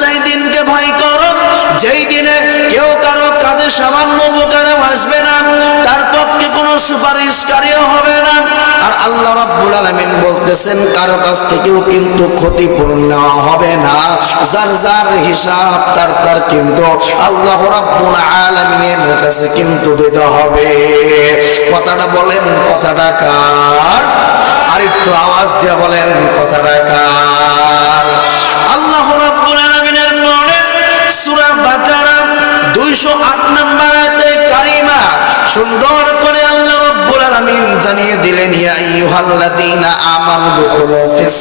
সেই দিনকে ভয় যেই দিনে কেউ কারও কাজে সামান্য উপকারে আসবে না, তার পক্ষে কোনো সুপারিশকারীও হবে না। আর আল্লাহ রাব্বুল বলতেছেন, কারও কাছ থেকেও কিন্তু ক্ষতিপূরণ নেওয়া হবে না। যার যার হিসাব, তার তার কিন্তু আল্লাহ রাব্বুল কাছে কিন্তু দিতে হবে। কথাটা বলেন, কথাটা কার? আর একটু আওয়াজ দিয়ে বলেন, কথাটা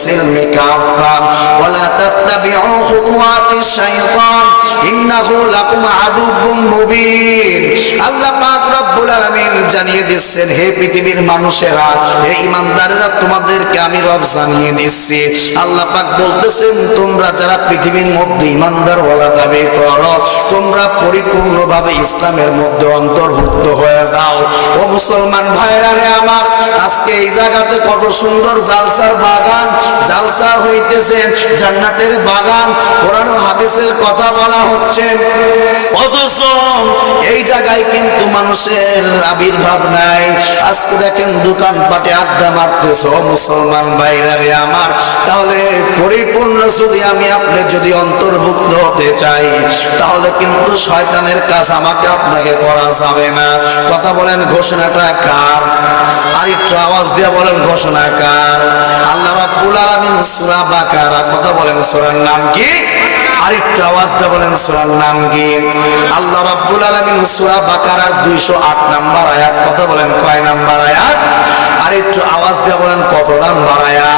সিলমি কাফা ওয়া লা তাত্তাবিউ খুতুওয়াতিশ শাইতান ইন্নাহু লাকুম আল্লাহ পাক রব্বুল আলামিন জানিয়ে দিচ্ছেন, হে পৃথিবীর মানুষেরা, হে তোমাদেরকে আমি রব জানিয়ে দিচ্ছি। আল্লাহ পাক বলতেছেন, তোমরা যারা পৃথিবীর মধ্যে দাবি করো, তোমরা পরিপূর্ণভাবে ইসলামের মধ্যে অন্তর্ভুক্ত হয়ে যাও। ও মুসলমান ভাইরা রে আমার, আজকে এই জায়গাতে কত সুন্দর জালসার বাগান জালসা হইতেছে, জান্নাতের বাগান, কোরআন হাদিসের কথা বলা হচ্ছে। অথচ এই জায়গায় কিন্তু মানুষের আবির্ভাব নাই। আজকে দেখেন দোকানপাটে আড্ডা মারতেছ মুসলমান ভাইরা রে আমার, তাহলে পরিপূর্ণ যদি আমি আপনি যদি অন্তর্ভুক্ত হতে চাই, তাহলে কিন্তু শয়তানের কাজ আমাকে আপনাকে করা যাবে না। কথা বলেন, ঘোষণাটা কার? আর একটু আওয়াজ দিয়ে বলেন, ঘোষণা কার? আল্লাহ সূরা বাকারা। কথা বলেন সুরার নাম কি? আরেকটু আওয়াজ দিয়ে বলেন সুরার নাম কি? আল্লাহ রাব্বুল আলামিন সূরা বাকারার 208 নাম্বার আয়াত। কথা বলেন কয় নাম্বার আয়াত? আরেকটু আওয়াজ দিয়ে বলেন কত নাম্বার আয়াত?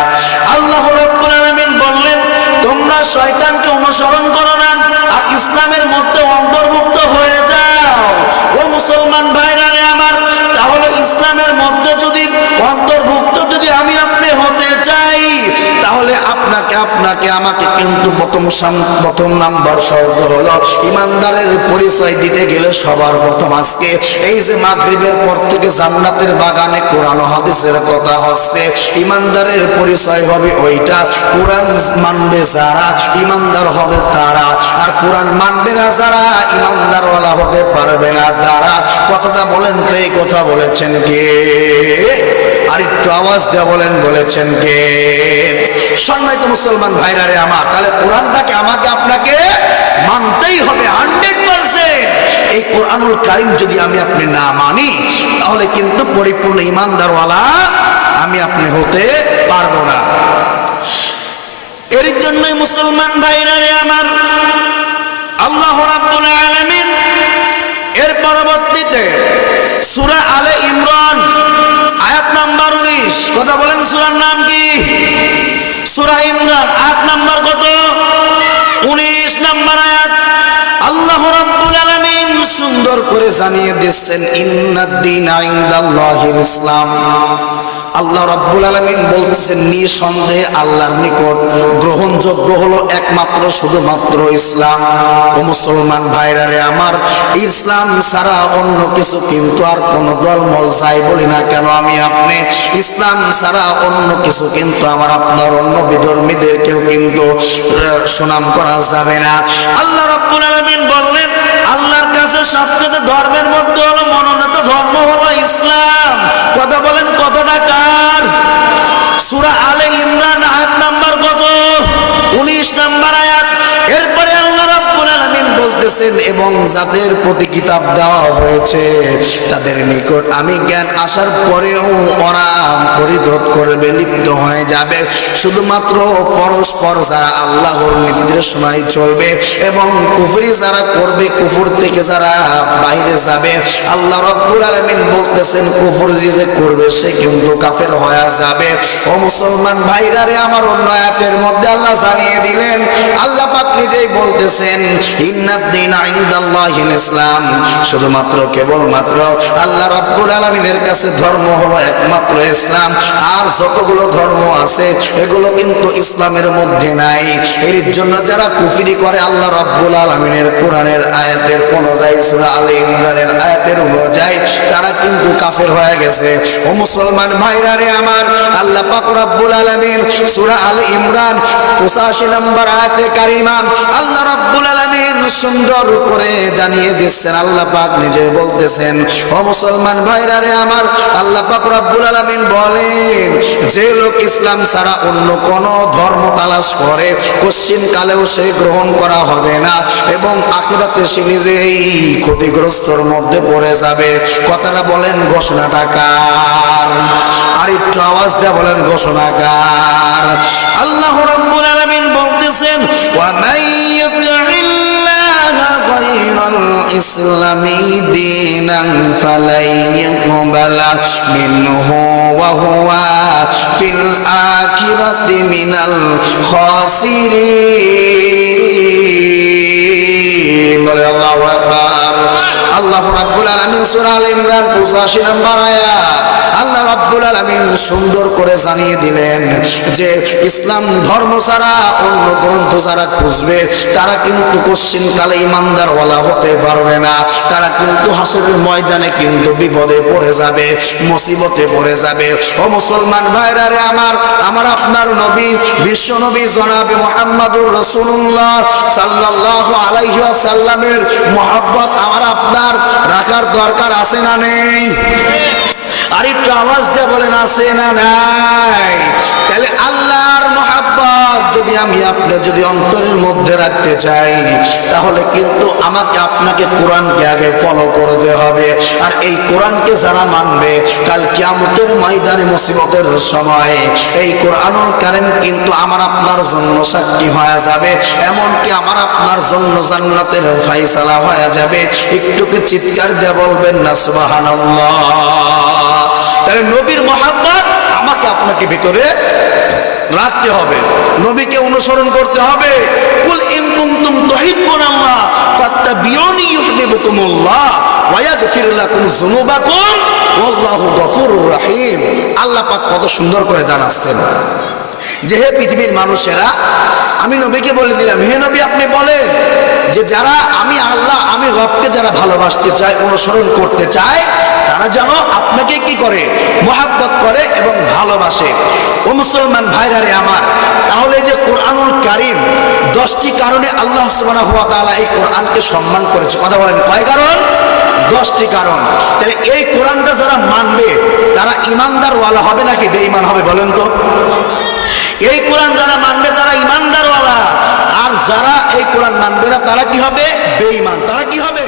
আমাকে কিন্তু প্রথম প্রথম নাম্বার শর্ত হলো। ইমানদারের পরিচয় দিতে গেলে সবার প্রথম আজকে। এই যে মাগরিবের পর থেকে জান্নাতের বাগানে কোরআন হাদিসের কথা হচ্ছে। ইমানদারের পরিচয় হবে ওইটা। কোরআন মানবে যারা, ইমানদার হবে তারা। আর কোরআন মানবে না যারা, ইমানদারওয়ালা হতে পারবে না তারা। কতটা বলেন তো, এই কথা বলেছেন কে? আর একটু আওয়াজ দেওয়া বলেন, বলেছেন কে? সম্মানিত মুসলমান ভাইরা রে আমার, তাহলে কোরআনটাকে আমাকে আপনাকে মানতেই হবে, হান্ড্রেড পার্সেন্ট। এই কোরআনুল কারিম যদি আমি আপনি না মানি, তাহলে কিন্তু পরিপূর্ণ ইমানদারওয়ালা আমি আপনি হতে পারব না। এর জন্যই মুসলমান ভাইরা রে আমার, আল্লাহ রাব্বুল আলামিন এর পরবর্তীতে সূরা আলে ইমরান আয়াত নাম্বার 19 কথা বলেন সুরার নাম কি? সুরা ইমরান আট নাম্বার কত? 19 নাম্বার সুন্দর করে জানিয়ে দিচ্ছেন, ইন্নাদ-দীন ইনদাল্লাহিল ইসলাম। আল্লাহ রাব্বুল আলামিন বলতেছেন, নিঃসন্দেহে আল্লাহর নিকট গ্রহণযোগ্য হলো একমাত্র শুধুমাত্র ইসলাম। ও মুসলমান ভাইরা রে আমার ইসলাম ছাড়া অন্য কিছু কিন্তু আর কোন দলমল চাই বলি না কেন আমি আপনি? ইসলাম ছাড়া অন্য কিছু কিন্তু আমার আপনার অন্য বিধর্মীদেরকেও কিন্তু সুনাম করা যাবে না। আল্লাহ রাব্বুল আলামিন বললেন কাছে সবচেয়ে ধর্মের মধ্যে হলো মনোনীত ধর্ম হলো ইসলাম। কথা বলেন কতটা কার? সুরা আলে ইমরান আয়াত নাম্বার কত? 19 নাম্বার আয়াত। এরপরে বলতেছেন, এবং যাদের প্রতি কিতাব দেওয়া হয়েছে। তাদের নিকট আমি জ্ঞান আসার পরেও পরিধত করবে, লিপ্ত হয়ে যাবে। শুধুমাত্র পরস্পর যারা আল্লাহর নির্দেশনায় চলবে এবং কুফরি যারা করবে, কুফর থেকে যারা বাইরে যাবে, আল্লাহ রব্বুল আলামিন বলতেছেন, কুফর যে করবে সে কিন্তু কাফের হয়ে যাবে। ও মুসলমান ভাইরা রে, আমার অন্য আয়াতের মধ্যে আল্লাহ জানিয়ে দিলেন, আল্লাহ পাক নিজেই বলতেছেন, ইন্নাদ দিন দীনা ইসলাম। শুধুমাত্র কেবলমাত্র আল্লাহ রাব্বুল আলামিনের কাছে ধর্ম হলো একমাত্র ইসলাম, আর যতগুলো ধর্ম আছে, এগুলো কিন্তু ইসলামের মধ্যে নাই। এর জন্য যারা কুফরি করে, আল্লাহ রাব্বুল আলামিনের কোরআনের আয়াতের অনুযায়ী, সূরা আলে ইমরানের আয়াতের অনুযায়ী, তারা কিন্তু কাফের হয়ে গেছে। ও মুসলমান ভাইরা রে আমার, আল্লাহ পাক রব্বুল আলামিন সূরা আলে ইমরান 85 নম্বর আয়াতে কারিমা আল্লাহ রাব্বুল আলামিন সুন্দর করে জানিয়ে দিচ্ছেন, আল্লাহ পাক নিজে বলতেছেন, ও মুসলমান ভাইরা রে আমার, আল্লাহ পাক আলামিন বলেন যে লোক ইসলাম ছাড়া অন্য কোন ধর্ম তালাশ করে, পশ্চিম কালেও সে গ্রহণ করা হবে না এবং আখিরাতে সে নিজেই ক্ষতিগ্রস্তর মধ্যে পড়ে যাবে। কথাটা বলেন ঘোষণাটা কার? আর একটু আওয়াজ দেয়া বলেন ঘোষণাকার আল্লাহ বলতেছেন ইয়াকবালা মিনহু ওয়া হুয়া ফিল আখিরাতি মিনাল খাসিরিন। বলে আল্লাহু আকবার। আল্লাহ রাব্বুল আলামিন সূরা আল ইমরান 85 নম্বর আয়াত। আলামিন সুন্দর করে জানিয়ে দিলেন যে ইসলাম ধর্ম ছাড়া অন্য গ্রন্থ ছাড়া খুঁজবে, তারা কিন্তু কোশ্চিন কালে ইমানদার হতে পারবে না। তারা কিন্তু ময়দানে কিন্তু বিপদে পড়ে যাবে, মুসিবতে পড়ে যাবে। ও মুসলমান ভাইরা রে আমার আমার আপনার নবী, বিশ্ব নবী জনাবে মুহাম্মাদুর আলাইহি ওয়াসাল্লামের মহব্বত আমার আপনার রাখার দরকার আছে না নেই? আর একটু আওয়াজ দিয়ে বলেন, আছে না নাই? তাহলে আল্লাহর মহাব্বত যদি আমি আপনি যদি অন্তরের মধ্যে রাখতে চাই, তাহলে কিন্তু আমাকে আপনাকে কোরআনকে আগে ফলো করতে হবে। আর এই কোরআনকে যারা মানবে, কাল কিয়ামতের ময়দানে মুসিবতের সময় এই কোরআনুল কারিম কিন্তু আমার আপনার জন্য সাক্ষী হয়ে যাবে। এমনকি আমার আপনার জন্য জান্নাতের ফাইসালা হয়ে যাবে। একটুকে চিৎকার দিয়ে বলবেন না, সুবহানাল্লাহ তাহলে নবীর মহাব্বত আমাকে ভিতরে রাখতে হবে। নবীকে অনুসরণ করতে হবে। কত সুন্দর করে জানাচ্ছেন। পৃথিবীর মানুষেরা, আমি নবীকে বলে দিলাম, হে নবী আপনি বলেন যে যারা আমি আল্লাহ, আমি রবকে যারা ভালোবাসতে চায় অনুসরণ করতে চায়, তারা যেন আপনাকে কি করে? করে এবং ভালোবাসে। ও মুসলমান ভাইরা রে আমার, তাহলে যে কোরআনুল কারিম, দশটি কারণে আল্লাহ সুবহানাহু ওয়া তাআলা এই কোরআনকে সম্মান করেছে। কথা বলেন, কয় কারণ? দশটি কারণ। তাহলে এই কোরআনটা যারা মানবে, তারা ইমানদার ওয়ালা হবে নাকি বেঈমান হবে বলেন তো? এই কোরআন যারা মানবে, তারা ইমানদারওয়ালা আর যারা এই কোরআন মানবে না, তারা কি হবে? বেঈমান। তারা কি হবে?